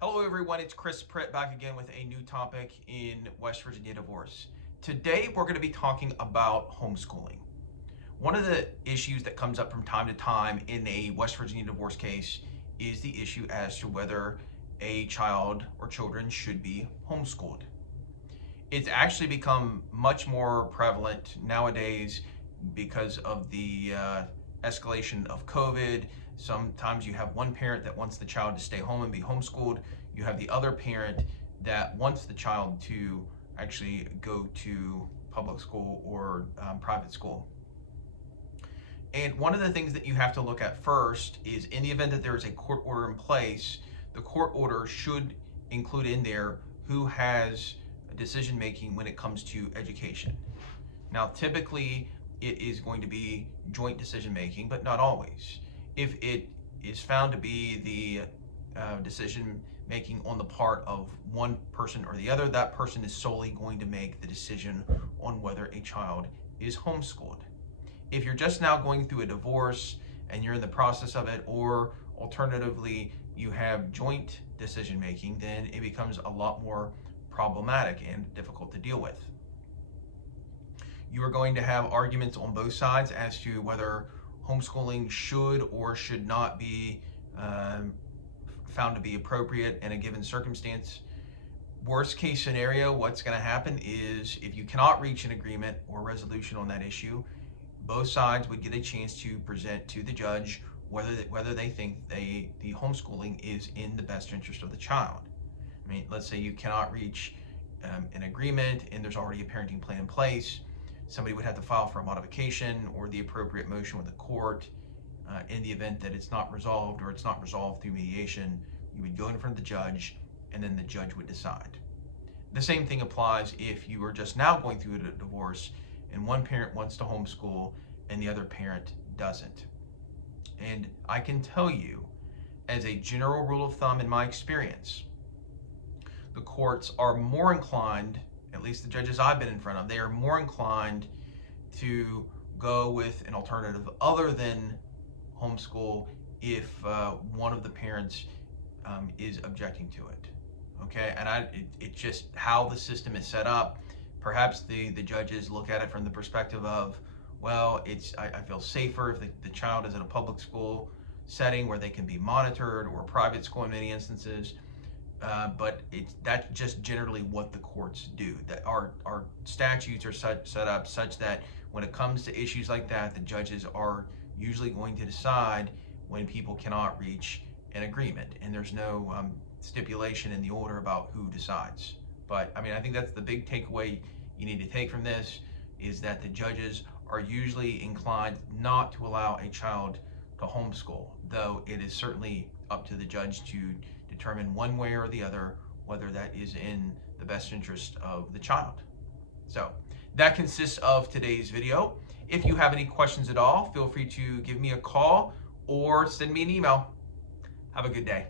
Hello everyone, it's Pritt back again with a new topic in West Virginia divorce. Today we're going to be talking about homeschooling. One of the issues that comes up from time to time in a West Virginia divorce case is the issue as to whether a child or children should be homeschooled. It's actually become much more prevalent nowadays because of the escalation of COVID. Sometimes you have one parent that wants the child to stay home and be homeschooled. You have the other parent that wants the child to actually go to public school or private school. And one of the things that you have to look at first is, in the event that there is a court order in place, the court order should include in there who has decision making when it comes to education. Now, typically it is going to be joint decision making, but not always. If it is found to be the decision making on the part of one person or the other, that person is solely going to make the decision on whether a child is homeschooled. If you're just now going through a divorce and you're in the process of it, or alternatively you have joint decision making, then it becomes a lot more problematic and difficult to deal with. You are going to have arguments on both sides as to whether homeschooling should or should not be found to be appropriate in a given circumstance. Worst case scenario, what's going to happen is, if you cannot reach an agreement or resolution on that issue, both sides would get a chance to present to the judge whether they think the homeschooling is in the best interest of the child. I mean, let's say you cannot reach an agreement and there's already a parenting plan in place. Somebody would have to file for a modification or the appropriate motion with the court. In the event that it's not resolved, or it's not resolved through mediation, you would go in front of the judge and then the judge would decide. The same thing applies if you are just now going through a divorce and one parent wants to homeschool and the other parent doesn't. And I can tell you, as a general rule of thumb in my experience, the courts are more inclined, at least the judges I've been in front of, they are more inclined to go with an alternative other than homeschool if one of the parents is objecting to it. Okay, and it's just how the system is set up. Perhaps the judges look at it from the perspective of, well, I feel safer if the child is in a public school setting where they can be monitored, or private school in many instances. But that's just generally what the courts do. That our statutes are set up such that when it comes to issues like that, the judges are usually going to decide when people cannot reach an agreement, and there's no stipulation in the order about who decides. But I mean, I think that's the big takeaway you need to take from this, is that the judges are usually inclined not to allow a child to homeschool, though it is certainly up to the judge to determine one way or the other whether that is in the best interest of the child. So that consists of today's video. If you have any questions at all, feel free to give me a call or send me an email. Have a good day.